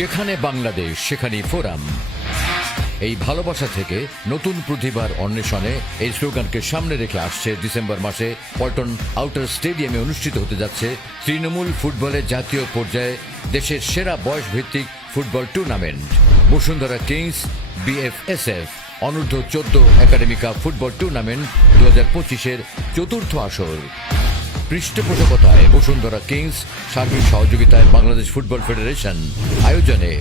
যেখানে বাংলাদেশ সেখানেই ফোরাম। এই ভালোবাসা থেকে নতুন প্রতিভার অন্বেষণে এই স্লোগানকে সামনে রেখে আসছে ডিসেম্বর মাসে পল্টন আউটার স্টেডিয়ামে অনুষ্ঠিত হতে যাচ্ছে তৃণমূল ফুটবলের জাতীয় পর্যায়ে দেশের সেরা বয়স ভিত্তিক football tournament Bashundhara Kings BFSF অনূর্ধ্ব 14 একাডেমি কাপ ফুটবল টুর্নামেন্ট 2025-এর চতুর্থ আসর। পৃষ্ঠপোষকতায় বসুন্ধরা কিংস, সার্বিক সহযোগিতায় বাংলাদেশ ফুটবল ফেডারেশন, আয়োজনে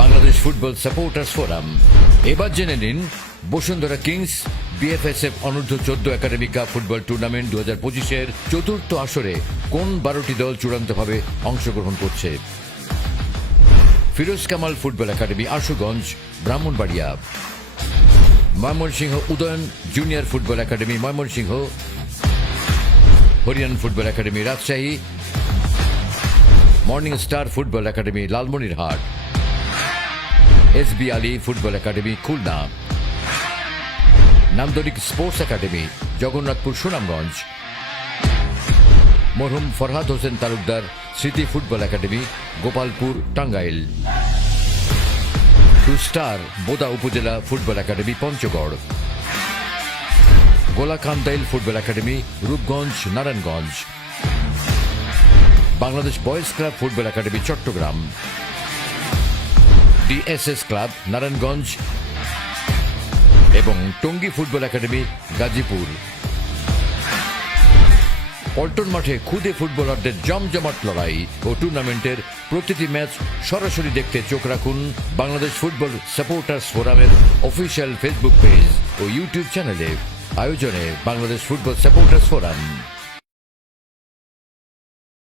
বাংলাদেশ ফুটবল সাপোর্টার্স ফোরাম। এবার জেনে নিন বসুন্ধরা কিংস বিএফএসএফ অনূর্ধ্ব 14 একাডেমি কাপ ফুটবল টুর্নামেন্ট 2025-এর চতুর্থ আসরে কোন 12টি দল চূড়ান্তভাবে অংশগ্রহণ করছে। Firoz Kamal football academy Ashuganj, Brahmanbaria. Mymensingh Udayan junior football academy Mymensingh, হরিয়ান football academy Rajshahi, morning star football academy Lalmonirhat, SB Ali football academy Khulna, Nandonik sports academy Jagannathpur Sunamganj, মরহুম ফরহাদ হোসেন তালুকদার স্মৃতি football academy Gopalpur Tangail, two star Boda উপজেলা football academy Panchagarh, Golakandail football academy Rupganj Narayanganj, Bangladesh boys club football academy Chittagong, DSS club Narayanganj এবং টঙ্গী ফুটবল একাডেমি গাজীপুর। পল্টন মাঠে খুদে ফুটবলারদের জমজমাট লড়াই ও টুর্নামেন্টের প্রতিটি ম্যাচ সরাসরি দেখতে চোখ রাখুন বাংলাদেশ ফুটবল সাপোর্টার্স ফোরামের অফিসিয়াল ফেসবুক পেজ ও ইউটিউব চ্যানেলে। আয়োজনে বাংলাদেশ ফুটবল সাপোর্টার্স ফোরাম।